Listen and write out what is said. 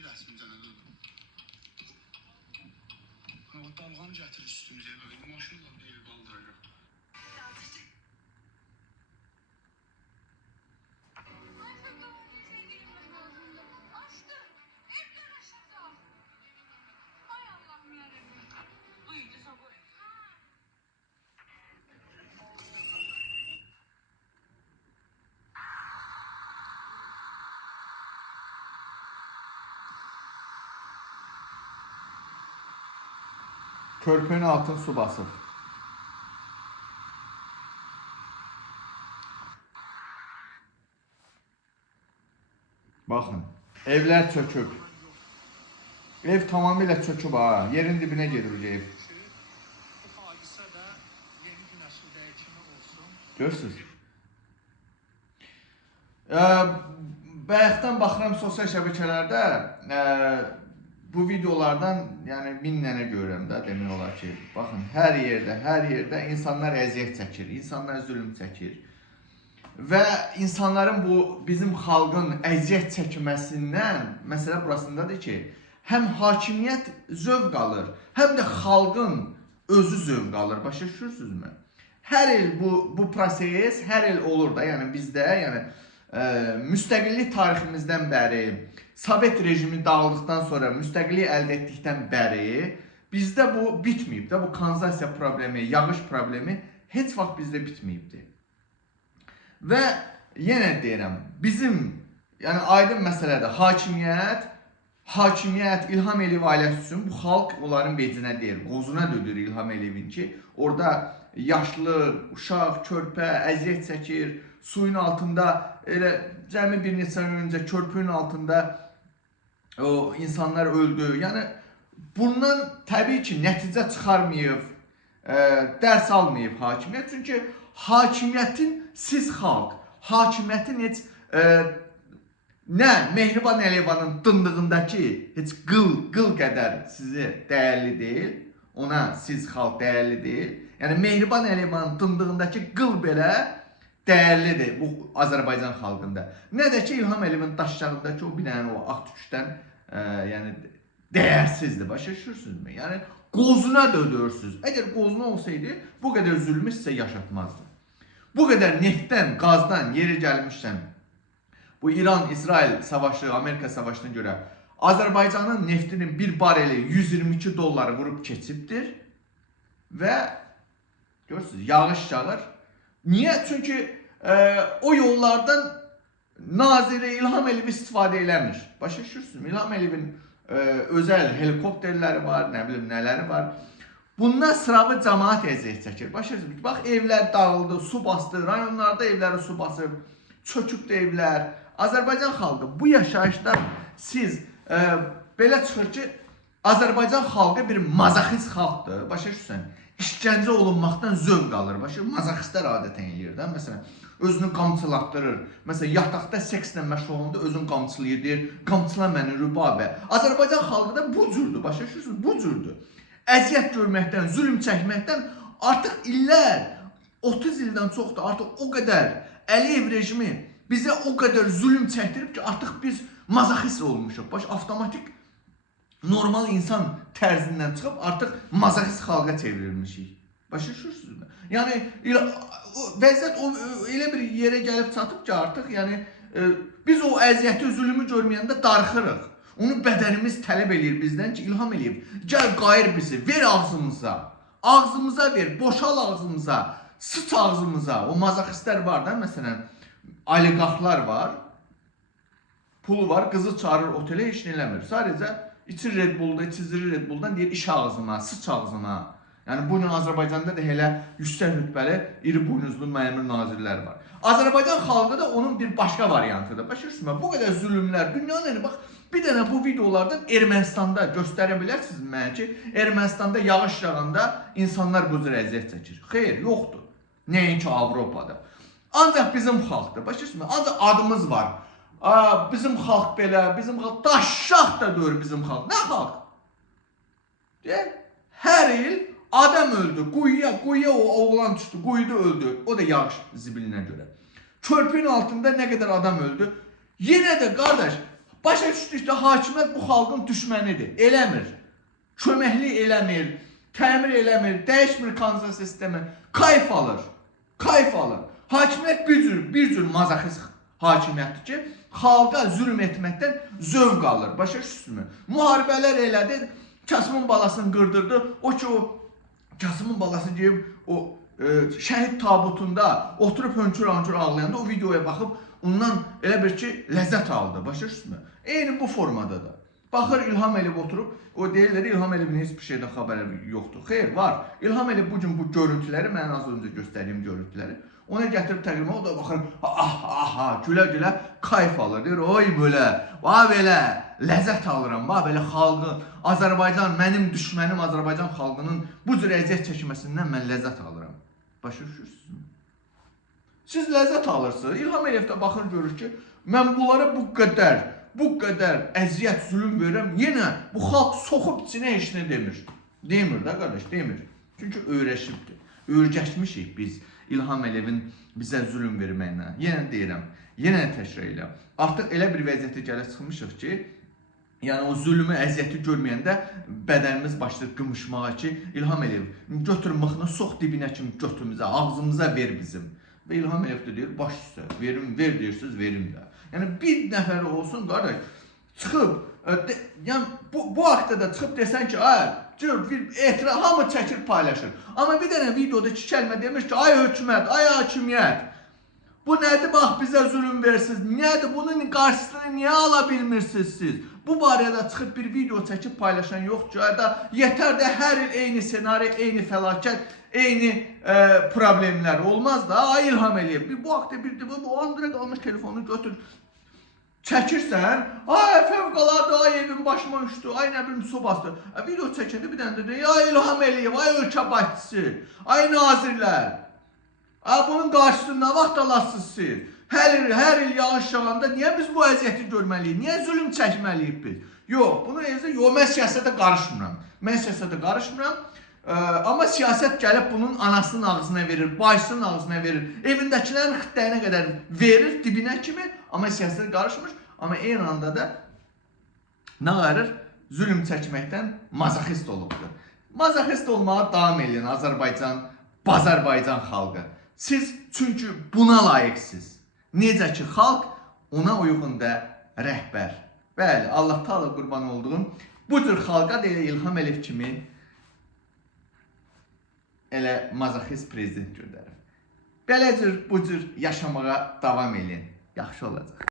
Gelir rəsmimizə nə oldu? Hava dalğanı gətirir üstümüzə. Böyle maşınla da el qaldıracaq. Körpünün altını su basır. Baxın, evlər çöküb. Ev tamamilə çöküb ha. Yerin dibinə gedir ev. Bu hadisə də yeni gün əslində kimi olsun. Görürsünüz? Bayaqdan baxıram sosial şəbəkələrdə bu videolardan yəni 1000 dənə görürəm də demək olar ki, baxın hər yerdə insanlar əziyyət çəkir, insanlar zülm çəkir. Və insanların bu bizim xalqın əziyyət çəkməsindən məsələ burasındadır ki, həm hakimiyyət zövq alır, həm də xalqın özü zövq alır. Başa düşürsünüzmü? Hər il bu proses hər il olur da, yəni bizdə, yəni müstəqillik tariximizdən bəri, Sovet rejimi dağıldıqdan sonra müstəqillik əldə etdikdən bəri bizdə bu bitməyib də, bu kanalizasiya problemi, yağış problemi heç vaxt bizdə bitməyibdir. Və yenə deyirəm, bizim yəni aydın məsələdir, hakimiyyət İlham Əliyev ailəsi üçün bu xalq onların vecinə deyir, qozuna dödür İlham Əliyevin ki, orada yaşlı, uşaq, körpə əziyyət çəkir, suyun altında, elə cəmi bir neçə gün öncə körpünün altında o insanlar öldü. Yəni bundan təbii ki, nəticə çıxarmayıb, dərs almayıb hakimiyyət. Çünki hakimiyyətin siz xalq, hakimiyyətin heç nə Mehriban Əliyevanın dındığındakı heç qıl qədər sizi dəyərli deyil, ona siz xalq dəyərli deyil. Yəni Mehriban Əliyevanın dındığındakı qıl belə dəyərlidir bu Azərbaycan xalqında. Nə də ki İlham Əliyevin daşlarındakı o bir dənə o ağ tükdən yəni dəyərsizdir. Başa düşürsünüzmü? Yəni qozuna dödürsünüz. Əgər qozuna olsaydı bu qədər zülmü sizə yaşatmazdı. Bu qədər neftdən, qazdan yeri gəlmişsən bu İran-İsrail savaşı, Amerika savaşına görə Azərbaycanın neftinin bir bareli 122 dolları vurub keçibdir və görürsünüz yağış yağır. Niyə? Çünki o yollardan Naziri İlham Əliyev istifadə eləmir. Başa düşürsünüz? İlham Əliyevin özəl helikopterləri var, nə bilim nələri var. Bundan sıravi cəmaət əziyyət çəkir. Başa düşürsünüz? Bax evlər dağıldı, su bastı, rayonlarda evləri su basıb, çökübdü evlər. Azərbaycan xalqı bu yaşayışdan siz belə çıxır ki, Azərbaycan xalqı bir mazoxist xalqdır. Başa düşürsən? İşgəncə olunmaqdan zövq alır. Başa mazoxistlər adətən eləyir də. Məsələn, özünü qamçılatdırır. Məsələn, yataqda sekslə məşğul olanda özünü qamçılayır, deyir, qamçıla məni rübabə. Azərbaycan xalqı da bu cürdür. Başa düşürsünüz? Bu cürdür. Əziyyət görməkdən, zülm çəkməkdən artıq illər, 30 ildən çoxdur, artıq o qədər Əliyev rejimi bizə o qədər zülm çəkdirib ki, artıq biz mazoxist olmuşuq. Baş avtomatik normal insan tərzindən çıxıb artıq mazoxist xalqa çevrilmişik. Başa düşürsünüzmü? Yəni vəziyyət elə bir yerə gəlib çatıb ki, artıq yəni biz o əziyyəti, zülmü görməyəndə darıxırıq. Onu bədənimiz tələb eləyir bizdən ki, İlham Əliyev, gəl qayır bizi, ver ağzımıza. Ağzımıza ver, boşal ağzımıza, sıç ağzımıza. O mazoxistlər var da, məsələn, oliqarxlar var, pulu var, qızı çağırır otelə, heç nə eləmir. Sadəcə içir Red Bull'da, içizdirir Red Bull'dan deyir iş ağzıma, sıç ağzıma. Yəni bu gün Azərbaycanda da elə yüksək rütbəli, iri buynuzlu məmur nazirlər var. Azərbaycan xalqı da onun bir başqa variantıdır. Başa düşürsünüz? Bu qədər zülmlər, dünyanın bax bir dənə bu videolardan Ermənistanda göstərə bilərsiniz mənə ki, Ermənistanda yağış yağanda insanlar bu cür əziyyət çəkir. Xeyr, yoxdur. Nəinki Avropada. Ancaq bizim xalqdır. Başa düşürsünüz? Ancaq adımız var. Bizim xalq belə, bizim xalq daşşaq da deyir bizim xalq. Nə xalq? Deyək, hər il adam öldü, quyuya o oğlan düşdü, quyuda öldü. O da yağış zibilinə görə. Körpünün altında nə qədər adam öldü. Yenə də qardaş, Başa düşdükdə hakimiyyət bu xalqın düşmənidir. Eləmir. Köməklik eləmir, təmir eləmir, dəyişmir konstitusiya sistemi. Kayf alır. Kayf alır. Hakimiyyət bir cür mazoxist hakimiyyətdir ki, xalqa zülm etməkdən zövq alır. Başa düşürsünüzmü? Müharibələr elədi, Kasımın balasını qırdırdı. O ki, o Kasımın balası deyib, o şəhid tabutunda oturub hönkür-hönkür ağlayanda o videoya baxıb ondan elə bir ki, ləzzət aldı. Başa düşürsünüzmü? Eyni bu formada da. Baxır İlham Əliyev oturub, o deyirlər İlham Əliyevin heç bir şeydən xəbəri yoxdur. Xeyr, var. İlham Əliyev bugün bu görüntüləri, mən az öncə göstərdiyim görüntüləri, ona gətirib təqdimə, o da baxır, gülə-gülə kayf alır. Deyir, oy belə, belə, ləzzət alıram, belə xalqın, Azərbaycan, mənim düşmənim Azərbaycan xalqının bu cür əziyyət çəkməsindən mən ləzzət alıram. Başa düşürsünüzmü? Siz ləzzət alırsınız. İlham Əliyev də baxır, görür ki, mən bunlara bu qədər əziyyət, zülüm verirəm, yenə bu xalq soxub içinə heç nə demir. Demir də qardaş, demir. Çünki öyrəşibdir. Öyrəşmişik biz İlham Əliyevin bizə zülüm verməyinə. Yenə deyirəm, yenə təkrar edirəm. Artıq elə bir vəziyyətə gəlib çıxmışıq ki, yəni o zülmü, əziyyəti görməyəndə bədənimiz başlayır qımışmağa ki, İlham Əliyev götür mıxını, sox dibinə kimi götümüzə, ağzımıza ver bizim. Və İlham Əliyev də deyir, baş üstə, verim, ver deyirsiniz, verim də. Yəni bir nəfər olsun qardaş, çıxıb, yəni bu haqda da çıxıb desən ki, hamı çəkir, paylaşır. Amma bir dənə videoda iki kəlmə demiş ki, ay hökumət, ay hakimiyyət, bu nədir, bax bizə zülüm versiniz, nədir, bunun qarşısını niyə ala bilmirsiniz siz? Bu barədə çıxıb bir video çəkib paylaşan yoxdur. Ya da yetər də hər il eyni senari, eyni fəlakət, eyni problemlər olmaz da. Ay İlham Əliyev, bu haqda bir də bu Andrə qalmış telefonu götür. Çəkirsən, ay fövqəladə, ay evin başıma uçdu, ay nə bilim su bastı. Video çəkəndə bir dənə də ay İlham Əliyev, ay ölkə başçısı, ay nazirlər. Bunun qarşısını nə vaxt alasınız siz? Hər il yağış yağanda niyə biz bu əziyyəti görməliyik? Niyə zülüm çəkməliyik biz? Yox, bunu mən siyasətə qarışmıram. Mən siyasətə qarışmıram. Amma siyasət gəlib bunun anasının ağzına verir, bacısının ağzına verir, evindəkilərin xıttəyinə qədər verir, dibinə kimi. Amma siyasətə qarışmır. Amma eyni anda da nə qarır? Zülüm çəkməkdən mazoxist olubdur. Mazoxist olmağa davam edin Azərbaycan xalqı. Siz çünki buna layiqsiniz. Necə ki xalq, ona uyğun da rəhbər. Bəli, Allah Taala qurban olduğum bu cür xalqa da elə İlham Əliyev kimi elə mazoxist prezident göndərir. Belə cür, bu cür yaşamağa davam edin. Yaxşı olacaq.